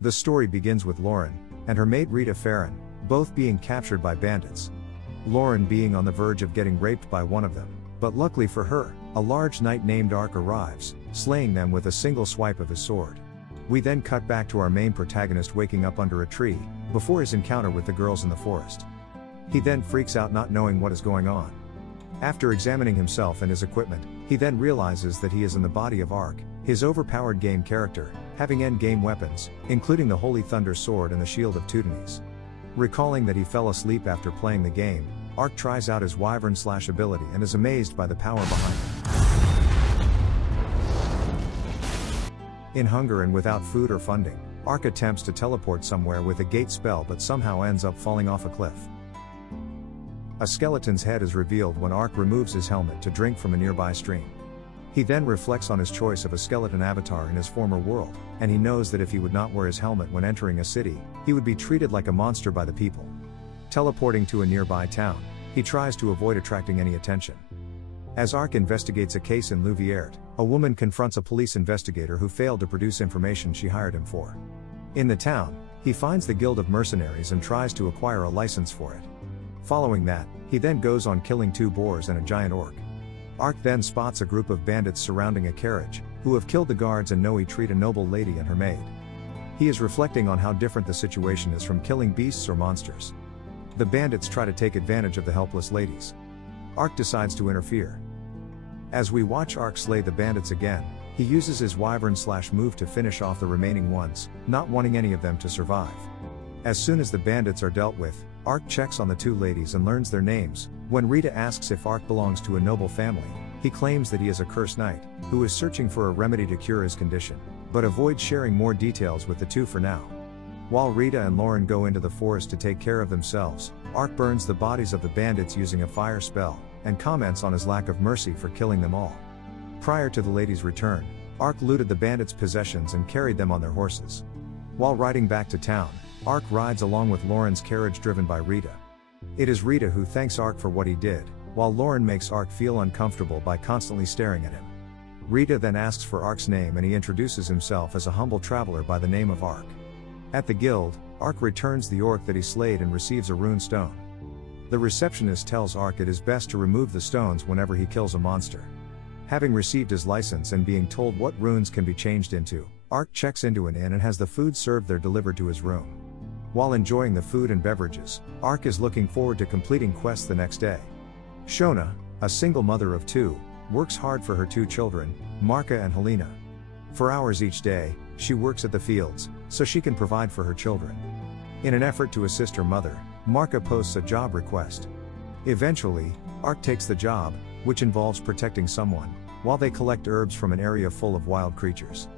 The story begins with Lauren and her mate Rita Farron, both being captured by bandits. Lauren being on the verge of getting raped by one of them, but luckily for her, a large knight named Ark arrives, slaying them with a single swipe of his sword. We then cut back to our main protagonist waking up under a tree, before his encounter with the girls in the forest. He then freaks out not knowing what is going on. After examining himself and his equipment, he then realizes that he is in the body of Ark, his overpowered game character, having end-game weapons, including the Holy Thunder Sword and the Shield of Teutones. Recalling that he fell asleep after playing the game, Ark tries out his wyvern/ability and is amazed by the power behind it. In hunger and without food or funding, Ark attempts to teleport somewhere with a gate spell but somehow ends up falling off a cliff. A skeleton's head is revealed when Ark removes his helmet to drink from a nearby stream. He then reflects on his choice of a skeleton avatar in his former world, and he knows that if he would not wear his helmet when entering a city, he would be treated like a monster by the people. Teleporting to a nearby town, he tries to avoid attracting any attention. As Ark investigates a case in Louviers, a woman confronts a police investigator who failed to produce information she hired him for. In the town, he finds the Guild of Mercenaries and tries to acquire a license for it. Following that, he then goes on killing 2 boars and a giant orc. Ark then spots a group of bandits surrounding a carriage, who have killed the guards and know he treat a noble lady and her maid. He is reflecting on how different the situation is from killing beasts or monsters. The bandits try to take advantage of the helpless ladies. Ark decides to interfere. As we watch Ark slay the bandits again, he uses his wyvern/move to finish off the remaining ones, not wanting any of them to survive. As soon as the bandits are dealt with, Ark checks on the 2 ladies and learns their names. When Rita asks if Ark belongs to a noble family, he claims that he is a cursed knight, who is searching for a remedy to cure his condition, but avoids sharing more details with the 2 for now. While Rita and Lauren go into the forest to take care of themselves, Ark burns the bodies of the bandits using a fire spell, and comments on his lack of mercy for killing them all. Prior to the ladies' return, Ark looted the bandits' possessions and carried them on their horses. While riding back to town, Ark rides along with Lauren's carriage driven by Rita. It is Rita who thanks Ark for what he did, while Lauren makes Ark feel uncomfortable by constantly staring at him. Rita then asks for Ark's name and he introduces himself as a humble traveler by the name of Ark. At the guild, Ark returns the orc that he slayed and receives a rune stone. The receptionist tells Ark it is best to remove the stones whenever he kills a monster. Having received his license and being told what runes can be changed into, Ark checks into an inn and has the food served there delivered to his room. While enjoying the food and beverages, Ark is looking forward to completing quests the next day. Shona, a single mother of 2, works hard for her 2 children, Marka and Helena. For hours each day, she works at the fields, so she can provide for her children. In an effort to assist her mother, Marka posts a job request. Eventually, Ark takes the job, which involves protecting someone, while they collect herbs from an area full of wild creatures.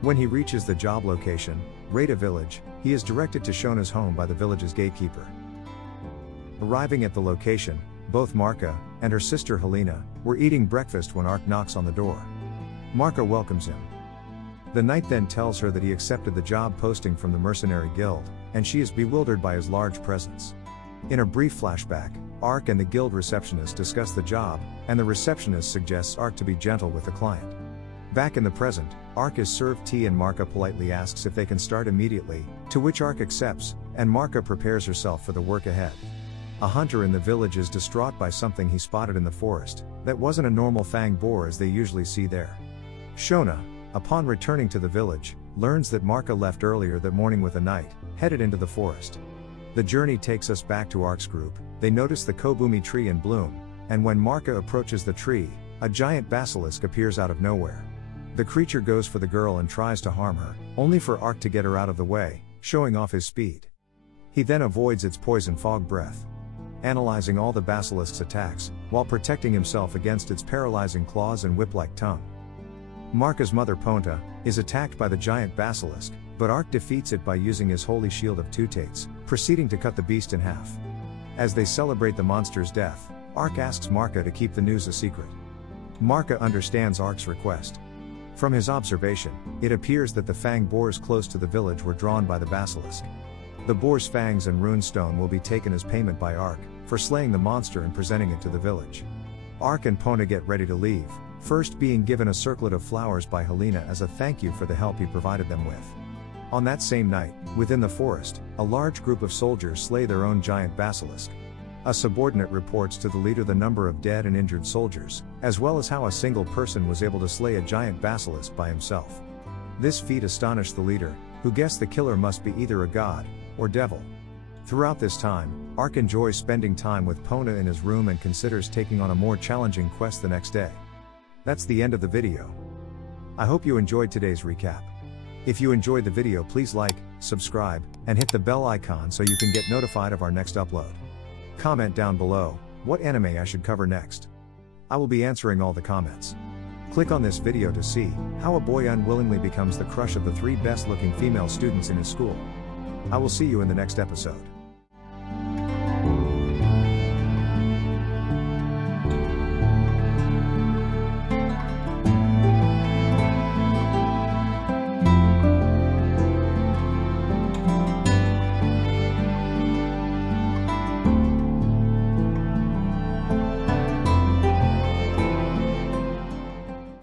When he reaches the job location, Rada Village, he is directed to Shona's home by the village's gatekeeper. Arriving at the location, both Marka and her sister Helena were eating breakfast when Ark knocks on the door. Marka welcomes him. The knight then tells her that he accepted the job posting from the mercenary guild, and she is bewildered by his large presence. In a brief flashback, Ark and the guild receptionist discuss the job, and the receptionist suggests Ark to be gentle with the client. Back in the present, Ark is served tea and Marka politely asks if they can start immediately, to which Ark accepts, and Marka prepares herself for the work ahead. A hunter in the village is distraught by something he spotted in the forest, that wasn't a normal fang boar as they usually see there. Shona, upon returning to the village, learns that Marka left earlier that morning with a knight, headed into the forest. The journey takes us back to Ark's group. They notice the Kobumi tree in bloom, and when Marka approaches the tree, a giant basilisk appears out of nowhere. The creature goes for the girl and tries to harm her, only for Ark to get her out of the way, showing off his speed. He then avoids its poison fog breath. Analyzing all the basilisk's attacks, while protecting himself against its paralyzing claws and whip-like tongue. Marka's mother Ponta is attacked by the giant basilisk, but Ark defeats it by using his holy shield of Teutones, proceeding to cut the beast in half. As they celebrate the monster's death, Ark asks Marka to keep the news a secret. Marka understands Ark's request. From his observation, it appears that the fang boars close to the village were drawn by the basilisk. The boar's fangs and runestone will be taken as payment by Ark for slaying the monster and presenting it to the village. Ark and Pona get ready to leave, first being given a circlet of flowers by Helena as a thank you for the help he provided them with. On that same night, within the forest, a large group of soldiers slay their own giant basilisk. A subordinate reports to the leader the number of dead and injured soldiers, as well as how a single person was able to slay a giant basilisk by himself. This feat astonished the leader, who guessed the killer must be either a god or devil. Throughout this time, Ark enjoys spending time with Pona in his room and considers taking on a more challenging quest the next day. That's the end of the video. I hope you enjoyed today's recap. If you enjoyed the video, please like, subscribe, and hit the bell icon so you can get notified of our next upload. Comment down below what anime I should cover next. I will be answering all the comments. Click on this video to see how a boy unwillingly becomes the crush of the 3 best looking female students in his school. I will see you in the next episode.